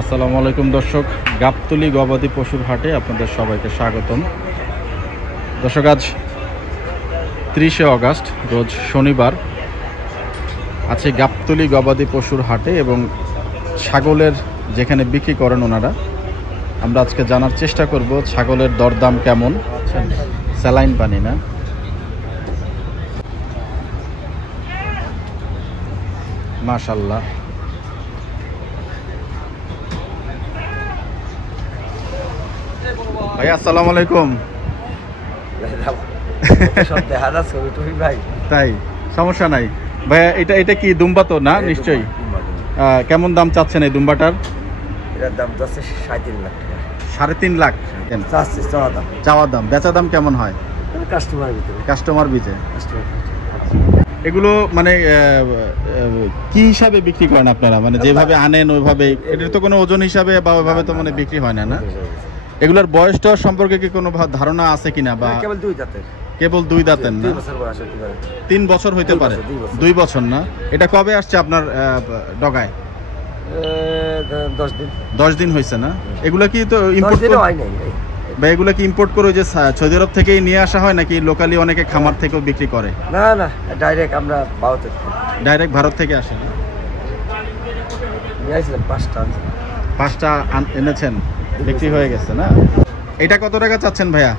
আসসালামু আলাইকুম দর্শক, গাবতলী গবাদি পশুর হাটে আপনাদের সবাইকে স্বাগতম। দর্শক, আজ 30শে অগাস্ট রোজ শনিবার আছে গাবতলী গবাদি পশুর হাটে এবং ছাগলের যেখানে বিক্রি করেন ওনারা, আমরা আজকে জানার চেষ্টা করব ছাগলের দরদাম কেমন। স্যালাইন পানি না, মাশাআল্লাহ। ভাই আসসালামু আলাইকুম। তাই সমস্যা নাই ভাইয়া, এটা কি দুম্বা তো না? নিশ্চয়ই। কেমন দাম চাচ্ছেন এই দুম্বাটার? এটার দাম যাচ্ছে 3.5 লাখ টাকা। 3.5 লাখ চাওয়া দাম, বেচা দাম কেমন হয়? কাস্টমার বিচে। এগুলো মানে কি হিসাবে বিক্রি করেন আপনারা? মানে যেভাবে আনেন ওইভাবে? এটার তো কোনো ওজন হিসাবে বা ওইভাবে তো মানে বিক্রি হয় না, না? এগুলোর বয়সটা সম্পর্কে কি কোনো ধারণা আছে কিনা? বা কেবল 2 দাঁতের? কেবল 2 দাঁতের না, 3 বছর হইতে পারে। 2 বছর না। এটা কবে আসছে আপনার ডগায়? 10 দিন হয়েছে না? এগুলা কি তো ইম্পোর্ট হয় নাই বা এগুলা কি ইম্পোর্ট করে যে সৌদি আরব থেকেই নিয়ে আসা হয় নাকি লোকালি অনেকে খামার থেকেও বিক্রি করে? না না, ডাইরেক্ট আমরা ভারত থেকে। ডাইরেক্ট ভারত থেকে আসে না? নিয়ে আসলাম 5টা এনেছেন, বিক্রি হয়ে গেছে না? এটা কত টাকা চাচ্ছেন ভাইয়া?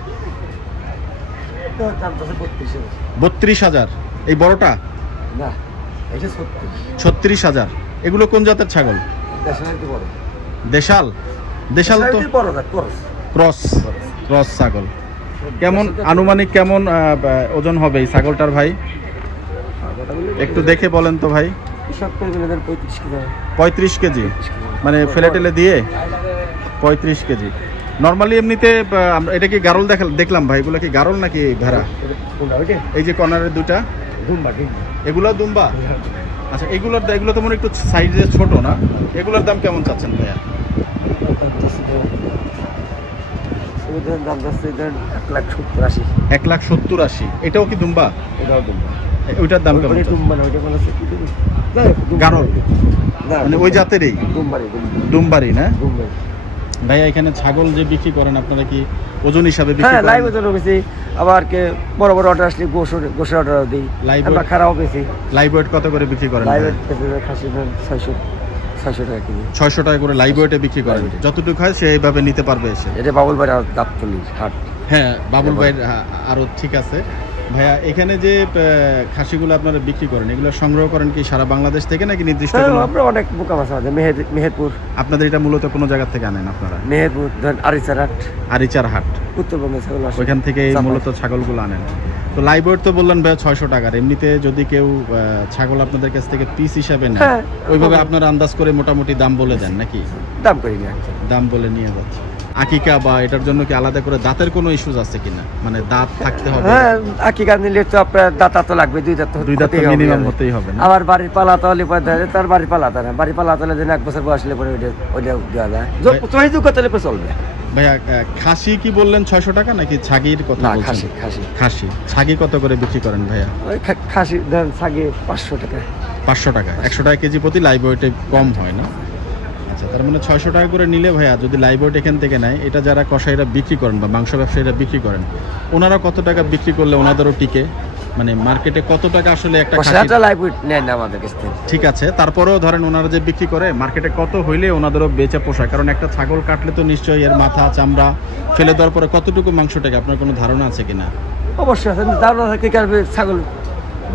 32,000। এই বড়টা? না, এটা 36,000। এগুলো কোন জাতের ছাগল? দেশাল? দেশাল তো ক্রস ছাগল। কেমন আনুমানিক কেমন ওজন হবে এই ছাগলটার ভাই? একটু দেখে বলেন তো ভাই। 35 কেজি, মানে ফেলে টেলে দিয়ে 35 কেজি। নর্মালি এমনিতে এটা কি গারল দেখলাম ভাই? এগুলো কি গারল নাকি ভেড়া? এই যে কর্নারের দুটা এগুলো দুম্বা। আচ্ছা, এগুলো তো মনে একটু সাইজে ছোট না? এগুলোর দাম কেমন চাচ্ছেন ভাইয়া? 1,70,000। এটাও কি দুম্বা? ওইটার দাম কেমন? গারল মানে ওই জাতেরই দুম্বারি না ভাইয়া? এখানে ছাগল যে বিক্রি করেন আপনারা কি ওজন হিসাবে বিক্রি করেন? লাইভ ওজন বেশি, আবার কে বড় বড় অর্ডার আসলে গোশের অর্ডার দিই। আমরা খারাপ বেশি। লাইভ ওয়েট কত করে বিক্রি করেন? লাইভ ওয়েট খাসি 600 টাকা কেজি। 600 টাকা করে লাইভ ওয়েটে বিক্রি করেন। যতটুকু হয় সেইভাবে নিতে পারবে এসে। এটা বাবুল ভাই গাবতলী হাট। হ্যাঁ, বাবুল ভাই আরো ঠিক আছে ভাইয়া। এখানে যে খাসিগুলো আপনারা বিক্রি করেন, এগুলো সংগ্রহ করেন কি সারা বাংলাদেশ থেকে নাকি নির্দিষ্ট? আমরা অনেক বোকা মাছ আছে। মেহেরপুর। আপনাদের এটা মূলত কোন জায়গা থেকে আনেন আপনারা? মেহেরপুর, আরিচার হাট উত্তরবঙ্গের ছাগল আসে, ওইখান থেকে মূলত ছাগলগুলো আনেন। তো লাইভ ওয়েট তো বললেন ভাইয়া 600 টাকার। এমনিতে যদি কেউ ছাগল আপনাদের কাছ থেকে পিস হিসাবে নেয়, ওইভাবে আপনারা আন্দাজ করে মোটামুটি দাম বলে দেন নাকি? দাম করি না, দাম বলে নিয়ে যাচ্ছে। আকিকা বা এটার জন্য কি আলাদা করে দাঁতের কোনো ইস্যুস আছে কিনা? মানে দাঁত থাকতে হবে? হ্যাঁ, আকিকা নিলে তো আপনার দাঁত তো লাগবে, 2 দাঁত মিনিমাম হতেই হবে। আবার বাড়ির পালা তাহলে তার বাড়ির পালা তার বাড়ির পালা তাহলে যেন 1 বছর বয়স হলে পরে ওইটা দেওয়া যায়। চলবে ভাইয়া। খাসি কি বললেন 600 টাকা নাকি ছাগির কথা বলছেন? খাসি ছাগি কত করে বিক্রি করেন ভাইয়া? ওই খাসি ছাগি 500 টাকা। 500 টাকা, 100 টাকা কেজি প্রতি। লাইভ ওয়েটে কম হয় না? আচ্ছা, তার মানে 600 টাকা করে নিলে ভাইয়া যদি লাইভ ওয়েট এখান থেকে নেয়, এটা যারা কসাইরা বিক্রি করেন বা মাংস ব্যবসায়ীরা বিক্রি করেন, ওনারা কত টাকা বিক্রি করলে ওনাদেরও টিকে? মানে মার্কেটে কত টাকা আসলে একটা খাসি লাইভ ওয়েট নেয় না আমাদের কাছ থেকে? ঠিক আছে, তারপরেও ধরেন ওনারা যে বিক্রি করে মার্কেটে কত হইলে ওনাদেরও বেচে পোষায়? কারণ একটা ছাগল কাটলে তো নিশ্চয়ই এর মাথা চামড়া ফেলে দেওয়ার পরে কতটুকু মাংস টাকা আপনার কোনো ধারণা আছে কিনা? অবশ্যই আছে ধারণা থাকে। ছাগল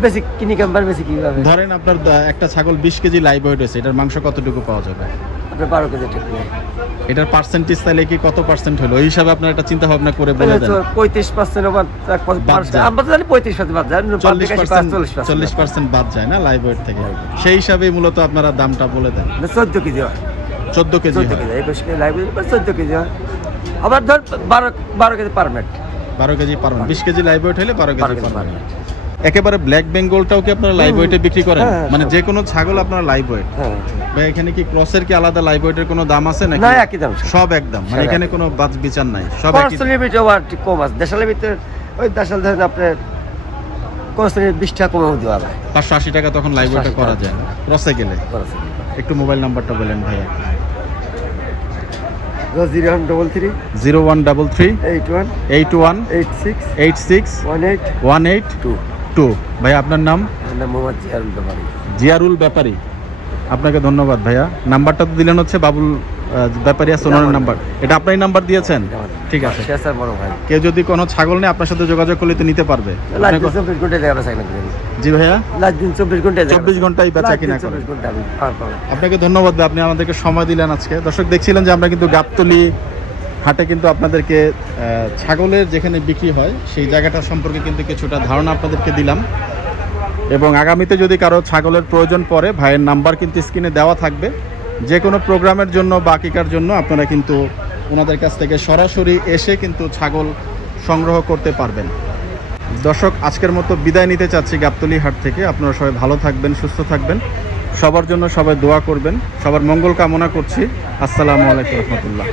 বেশি কিনি কাম্বার বেশি কিভাবে? ধরেন আপনার একটা ছাগল 20 কেজি লাইভ ওয়েট হয়েছে, এটার মাংস কতটুকু পাওয়া যাবে? আপনার 12 কেজি ঠিক নেই। এটার পার্সেন্টেজ তাহলে কি কত পার্সেন্ট হলো? ওই হিসাবে আপনার একটা চিন্তা ভাবনা করে বলে দেন। 35% আমরা জানি 35% বাদ যায়, 40% বাদ যায় না লাইভ ওয়েট থেকে? সেই হিসাবে মূলত আপনারা দামটা বলে দেন। 14 কেজি হয়। 14 কেজি হয়। 21 কেজি লাইভ ওয়েট 14 কেজি হয়। আবার ধর 12 KG permit. 12 KG permit. 20 KG live weight হলে 12 কেজি পারমিট। একেবারে ব্ল্যাক বেঙ্গলটাও কি আপনারা লাইভ ওয়েটে বিক্রি করেন? মানে যে কোনো ছাগল আপনারা লাইভ ওয়েট? ভাই, এখানে কি ক্রসের কি আলাদা লাইভ ওয়েটের কোনো দাম আছে নাকি? না, একই দাম, সব একদম। মানে এখানে কোনো বাদ বিচার নাই, সব একই। কম আছে দেশালের ভিতরে। ওই দেশাল ধরেন আপনার ক্রসের 20 টাকা কমে দেওয়া যায়, 580 টাকা তখন লাইভ ওয়েটে করা যায় ক্রসে গেলে। একটু মোবাইল নাম্বারটা বলেন ভাইয়া। 0133 0133 81 81 86 86 18 18 2। ভাই আপনার নাম? আমার নাম মোহাম্মদ জিয়ারুল ব্যাপারী। জিয়ারুল ব্যাপারী, আপনাকে ধন্যবাদ ভাইয়া। নাম্বারটা তো দিলেন হচ্ছে বাবুল ব্যাপারী সোনার নাম্বার, এটা আপনারই নাম্বার দিয়েছেন? ঠিক আছে, স্যার বড় ভাই। কেউ যদি কোনো ছাগল নেই আপনার সাথে যোগাযোগ করলে তো নিতে পারবে। 24 ঘন্টা জায়গা বেচা কিনা করি। জি ভাইয়া, 24 ঘন্টা 24 ঘন্টাই বেচা কিনা করেন। 24 ঘন্টা আমি পাবো। আপনাকে ধন্যবাদ ভাই, আপনি আমাদেরকে সময় দিলেন আজকে। দর্শক দেখছিলেন যে আমরা কিন্তু গাবতলী হাটে কিন্তু আপনাদেরকে ছাগলের যেখানে বিক্রি হয় সেই জায়গাটা সম্পর্কে কিন্তু কিছুটা ধারণা আপনাদেরকে দিলাম, এবং আগামীতে যদি কারো ছাগলের প্রয়োজন পড়ে ভাইয়ের নাম্বার কিন্তু স্ক্রিনে দেওয়া থাকবে। যে কোনো প্রোগ্রামের জন্য বা আকিকার জন্য আপনারা কিন্তু ওনাদের কাছ থেকে সরাসরি এসে কিন্তু ছাগল সংগ্রহ করতে পারবেন। দর্শক আজকের মতো বিদায় নিতে চাচ্ছি গাবতলী হাট থেকে। আপনারা সবাই ভালো থাকবেন, সুস্থ থাকবেন, সবার জন্য সবাই দোয়া করবেন, সবার মঙ্গল কামনা করছি। আসসালামু আলাইকুম রহমতুল্লাহ।